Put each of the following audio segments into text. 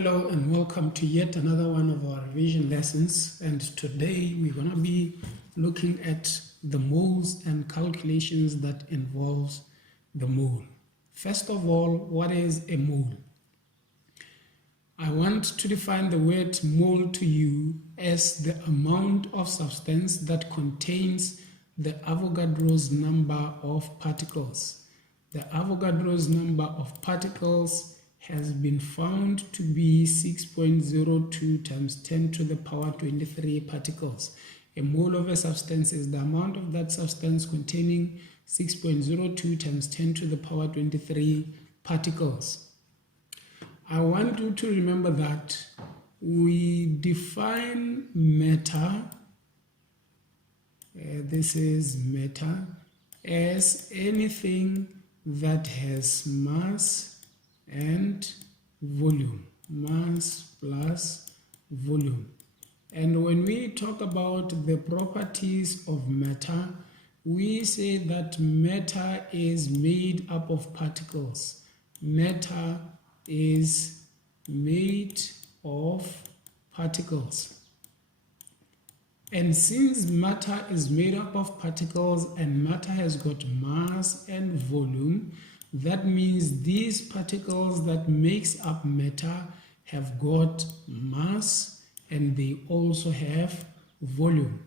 Hello and welcome to yet another one of our revision lessons, and today we're going to be looking at the moles and calculations that involves the mole. First of all, what is a mole? I want to define the word mole to you as the amount of substance that contains the Avogadro's number of particles. The Avogadro's number of particles has been found to be 6.02 times 10 to the power 23 particles. A mole of a substance is the amount of that substance containing 6.02 times 10 to the power 23 particles. I want you to remember that we define matter, this is matter, as anything that has mass and volume, mass plus volume. And when we talk about the properties of matter, we say that matter is made up of particles. Matter is made of particles. And since matter is made up of particles and matter has got mass and volume, that means these particles that makes up matter have got mass and they also have volume.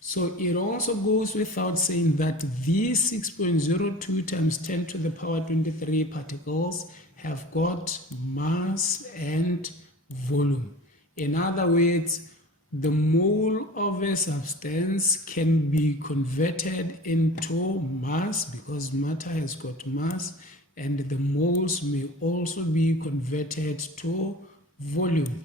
So it also goes without saying that these 6.02 times 10 to the power 23 particles have got mass and volume. In other words, the mole of a substance can be converted into mass because matter has got mass, and the moles may also be converted to volume.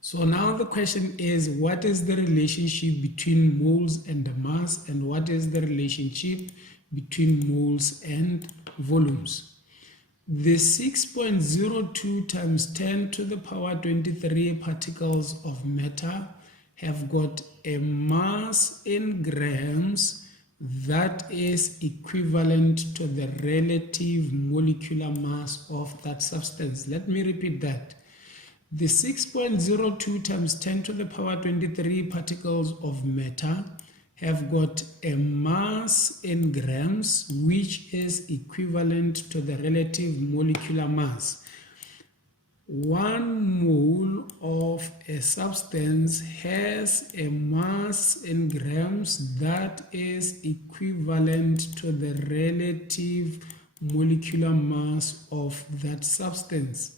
So now the question is, what is the relationship between moles and the mass, and what is the relationship between moles and volumes? The 6.02 times 10 to the power 23 particles of matter have got a mass in grams that is equivalent to the relative molecular mass of that substance. Let me repeat that. The 6.02 times 10 to the power 23 particles of matter have got a mass in grams which is equivalent to the relative molecular mass. 1 mole of a substance has a mass in grams that is equivalent to the relative molecular mass of that substance.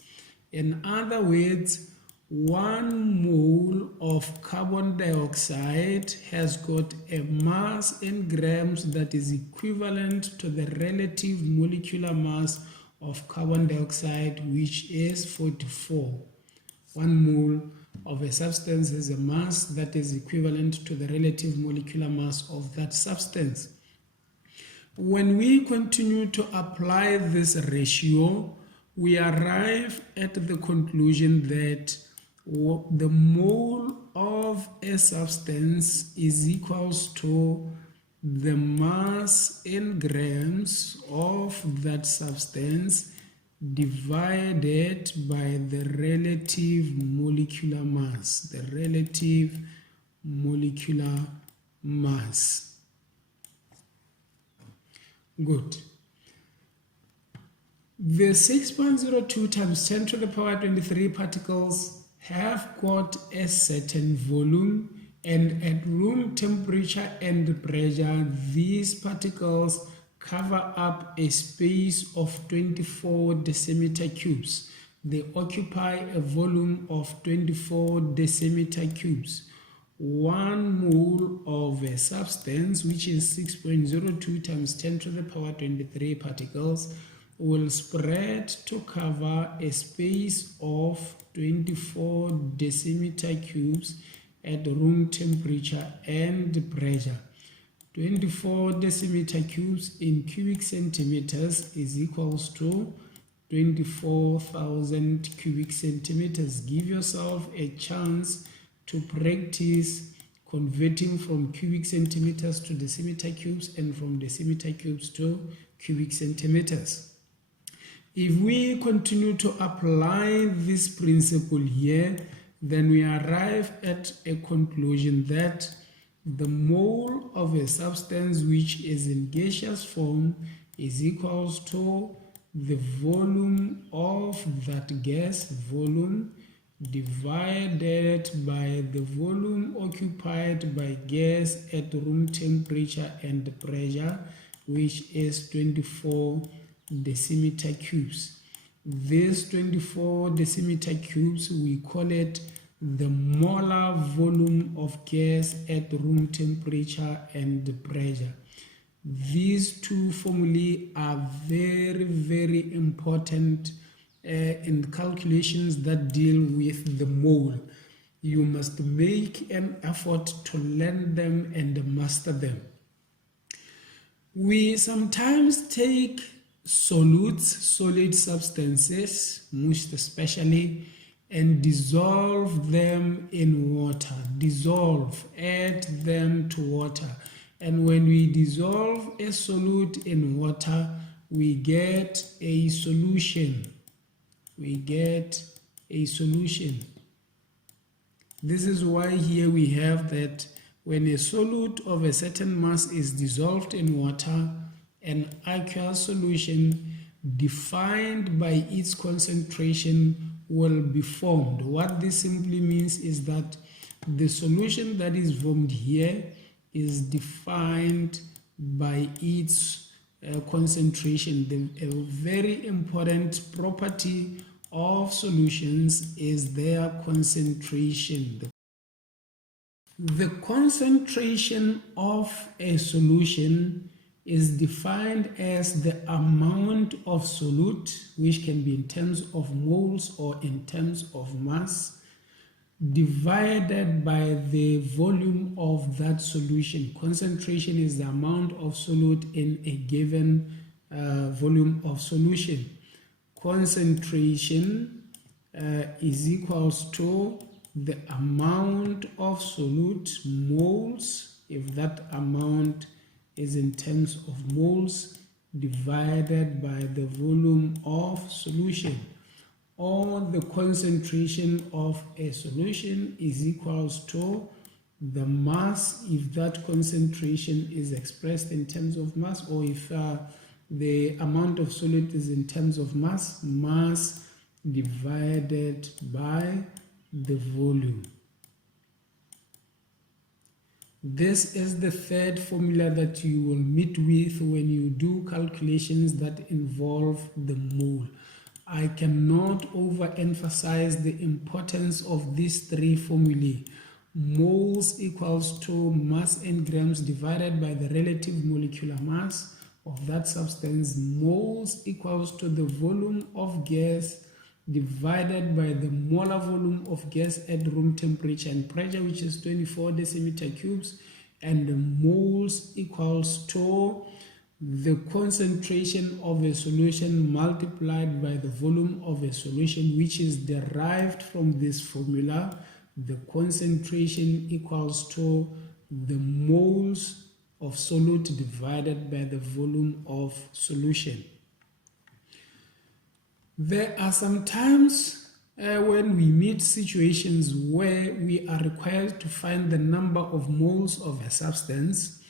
In other words, 1 mole of carbon dioxide has got a mass in grams that is equivalent to the relative molecular mass of carbon dioxide, which is 44. 1 mole of a substance has a mass that is equivalent to the relative molecular mass of that substance. When we continue to apply this ratio, we arrive at the conclusion that the mole of a substance is equals to the mass in grams of that substance divided by the relative molecular mass, the relative molecular mass. Good. The 6.02 times 10 to the power 23 particles have got a certain volume, and at room temperature and pressure, these particles cover up a space of 24 decimeter cubes. They occupy a volume of 24 decimeter cubes. 1 mole of a substance, which is 6.02 times 10 to the power 23 particles, will spread to cover a space of 24 decimeter cubes at room temperature and pressure. 24 decimeter cubes in cubic centimeters is equals to 24,000 cubic centimeters. Give yourself a chance to practice converting from cubic centimeters to decimeter cubes and from decimeter cubes to cubic centimeters. If we continue to apply this principle here, then we arrive at a conclusion that the mole of a substance which is in gaseous form is equals to the volume of that gas, volume, divided by the volume occupied by gas at room temperature and pressure, which is 24 decimeter cubes. This 24 decimeter cubes, we call it the molar volume of gas at room temperature and pressure. These two formulae are very, very important in calculations that deal with the mole. You must make an effort to learn them and master them. We sometimes take solutes, solid substances, most especially, and dissolve them in water. Dissolve, add them to water. And when we dissolve a solute in water, we get a solution. This is why here we have that when a solute of a certain mass is dissolved in water, an aqueous solution defined by its concentration will be formed. What this simply means is that the solution that is formed here is defined by its concentration. A very important property of solutions is their concentration. The concentration of a solution is defined as the amount of solute, which can be in terms of moles or in terms of mass, divided by the volume of that solution. Concentration is the amount of solute in a given volume of solution. Concentration is equals to the amount of solute, moles, if that amount is in terms of moles, divided by the volume of solution. Or the concentration of a solution is equals to the mass, if that concentration is expressed in terms of mass, or if the amount of solute is in terms of mass, mass divided by the volume. This is the third formula that you will meet with when you do calculations that involve the mole. I cannot overemphasize the importance of these three formulae. Moles equals to mass in grams divided by the relative molecular mass of that substance. Moles equals to the volume of gas divided by the molar volume of gas at room temperature and pressure, which is 24 decimeter cubes, and the moles equals to the concentration of a solution multiplied by the volume of a solution, which is derived from this formula. The concentration equals to the moles of solute divided by the volume of solution. There are some times when we meet situations where we are required to find the number of moles of a substance,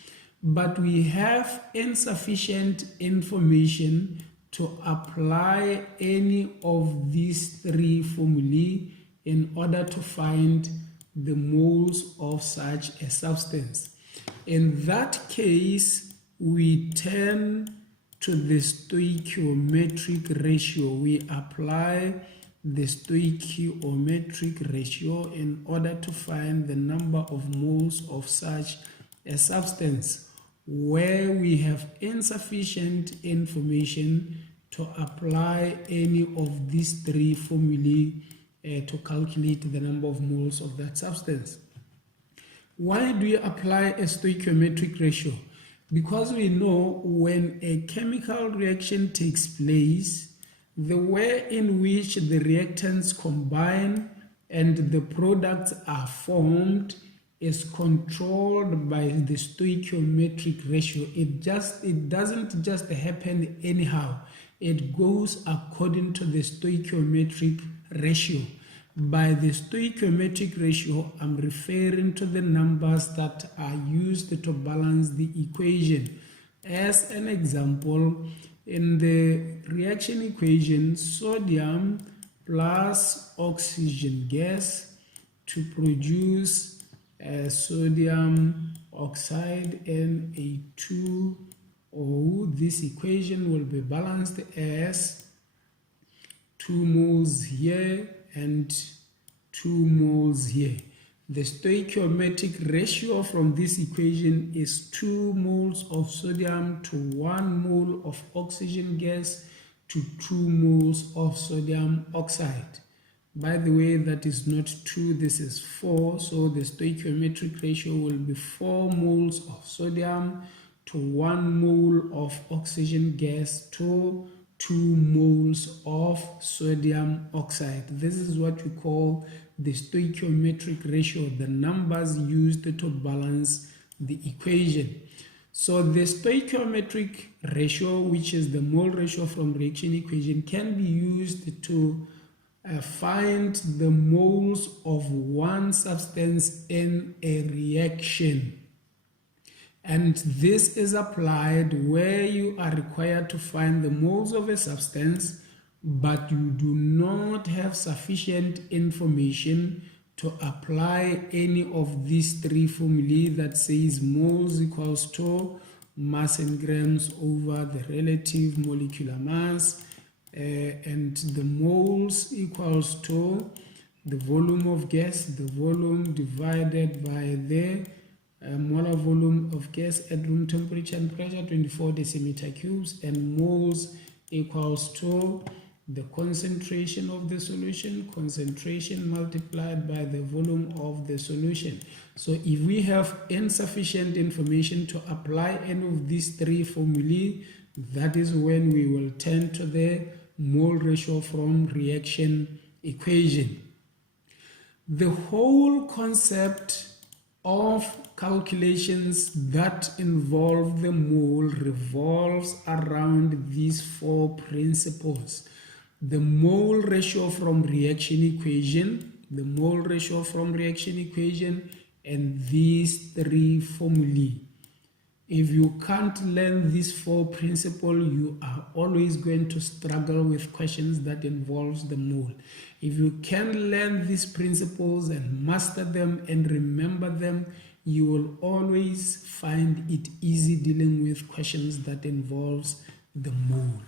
but we have insufficient information to apply any of these three formulae in order to find the moles of such a substance. In that case, we turn to the stoichiometric ratio. We apply the stoichiometric ratio in order to find the number of moles of such a substance. Where we have insufficient information to apply any of these three formulae to calculate the number of moles of that substance. Why do you apply a stoichiometric ratio? Because we know when a chemical reaction takes place, the way in which the reactants combine and the products are formed is controlled by the stoichiometric ratio. It doesn't just happen anyhow. it goes according to the stoichiometric ratio. By the stoichiometric ratio, I'm referring to the numbers that are used to balance the equation. As an example, in the reaction equation, sodium plus oxygen gas to produce sodium oxide Na2O. This equation will be balanced as 2 moles here and 2 moles here. The stoichiometric ratio from this equation is 2 moles of sodium to 1 mole of oxygen gas to 2 moles of sodium oxide. By the way, that is not 2, this is 4, so the stoichiometric ratio will be 4 moles of sodium to 1 mole of oxygen gas to 2 moles of sodium oxide. This is what we call the stoichiometric ratio, the numbers used to balance the equation. So the stoichiometric ratio, which is the mole ratio from reaction equation, can be used to find the moles of one substance in a reaction. And this is applied where you are required to find the moles of a substance, but you do not have sufficient information to apply any of these three formulae that says moles equals to mass in grams over the relative molecular mass, and the moles equals to the volume of gas, the volume divided by the molar volume of gas at room temperature and pressure, 24 decimeter cubes, and moles equals to the concentration of the solution, concentration multiplied by the volume of the solution. So if we have insufficient information to apply any of these three formulae, that is when we will turn to the mole ratio from reaction equation. The whole concept of calculations that involve the mole revolves around these four principles: the mole ratio from reaction equation, the mole ratio from reaction equation, and these three formulae. If you can't learn these four principles, you are always going to struggle with questions that involves the mole. If you can learn these principles and master them and remember them, you will always find it easy dealing with questions that involves the mole.